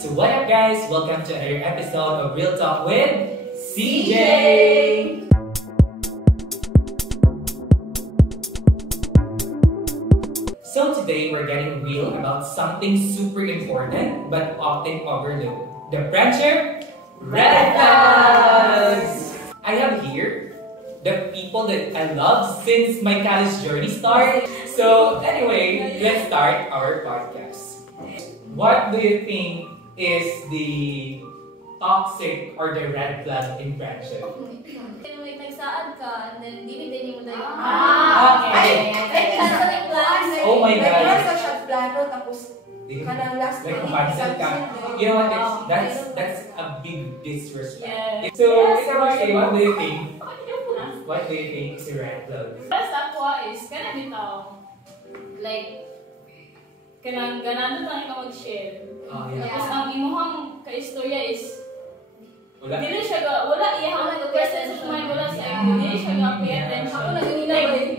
So what up guys? Welcome to another episode of Real Talk with CJ! So today we're getting real about something super important but often overlooked. The friendship red flags! I have here the people that I love since my college journey started. So anyway, let's start our podcast. What do you think is the toxic or the red flag in friendship? Like nagsaad ka, and then din mo dahil. Okay. Canceling plans. Oh my God. Like, sa shot plano, tapos kanang last Like minute, cancel ka. something. You know what? That's a big disrespect. Yes. So, Ikaw, what do you think? What do you think is a red flag? Basta ako is, kanang bitaw. Like, kanang ganado lang ikaw mag-share. Oh, yeah. Tapos ang imuhang ka-istorya is, Wala? dili siya ga, wala iyang presence of mind, wala sa ego, dili siya ga pay attention. Ako nag-inila Like, ba eh?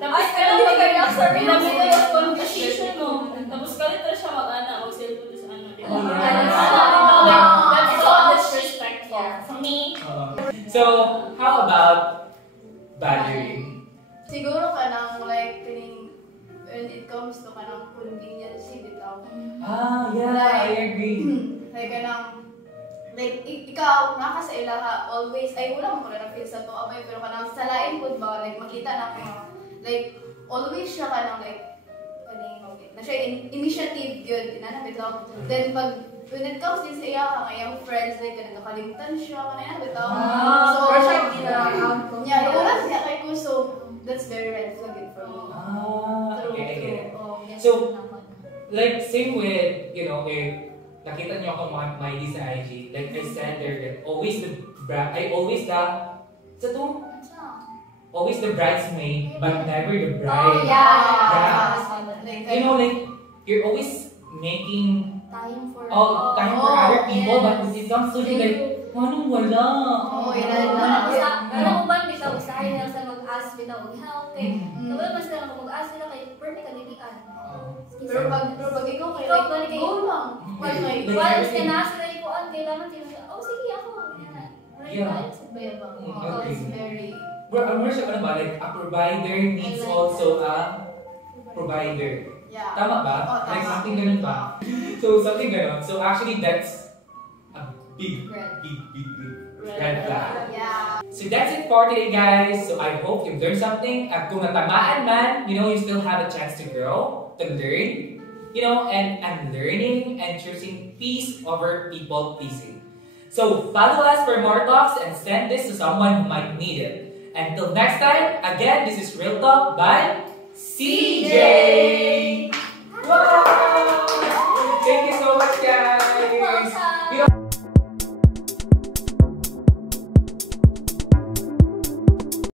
tapos kanang mag-react sa pinamigay of conversation mo. Tapos kalitra siya mag-ana, mag-cellphone sa ano. That's so disrespectful. For me, So, how about bothering? Siguro ka nang like, when it comes to ka nang convenience, bitaw. Yeah, I agree. Like, like, ikaw, naka sa ila ka, always, ay, wala mo na feel sa to, amay, pero kanang salain po ba, like, makita na ko, like, always siya ka nang, like, na siya, initiative yun, tinanapit lang. Then, when it comes din sa iya ka, ngayang friends, like, nakalimutan siya, kanina, bitaw. So, yeah, wala siya kay ko, so, that's very red flag for me. Okay, I get it. So, like, same with, you know, if nakita niyo ako my sa IG, like I said there, that always the always the bridesmaid, but never the bride. You know, like, you're always making Time for time for other people, but when it comes to you, like, anong wala? Alam mo ba, bitaw, usahin lang sa mag-ask, bitaw, mag-help, eh. Nawala mas lang ako mag-ask nila kay Perni kalilian. Pero pag ikaw kayo, Ikaw, like, balik go lang. Like, While ka na sila ikuan, kailangan sila, oh sige ako. Yeah. Bayabang. It's very... We're sure ba, like, a provider needs also a provider. Yeah. Tama ba? Oh, Like, tama. something ganun ba? So, something ganun. So, actually, that's a big red flag. Yeah. So, that's it for today, guys. So, I hope you've learned something. At kung natamaan man, you know, you still have a chance to grow, to learn, you know, and learning and choosing peace over people pleasing. So, follow us for more talks and send this to someone who might need it. Until next time, again, this is Real Talk by CJ!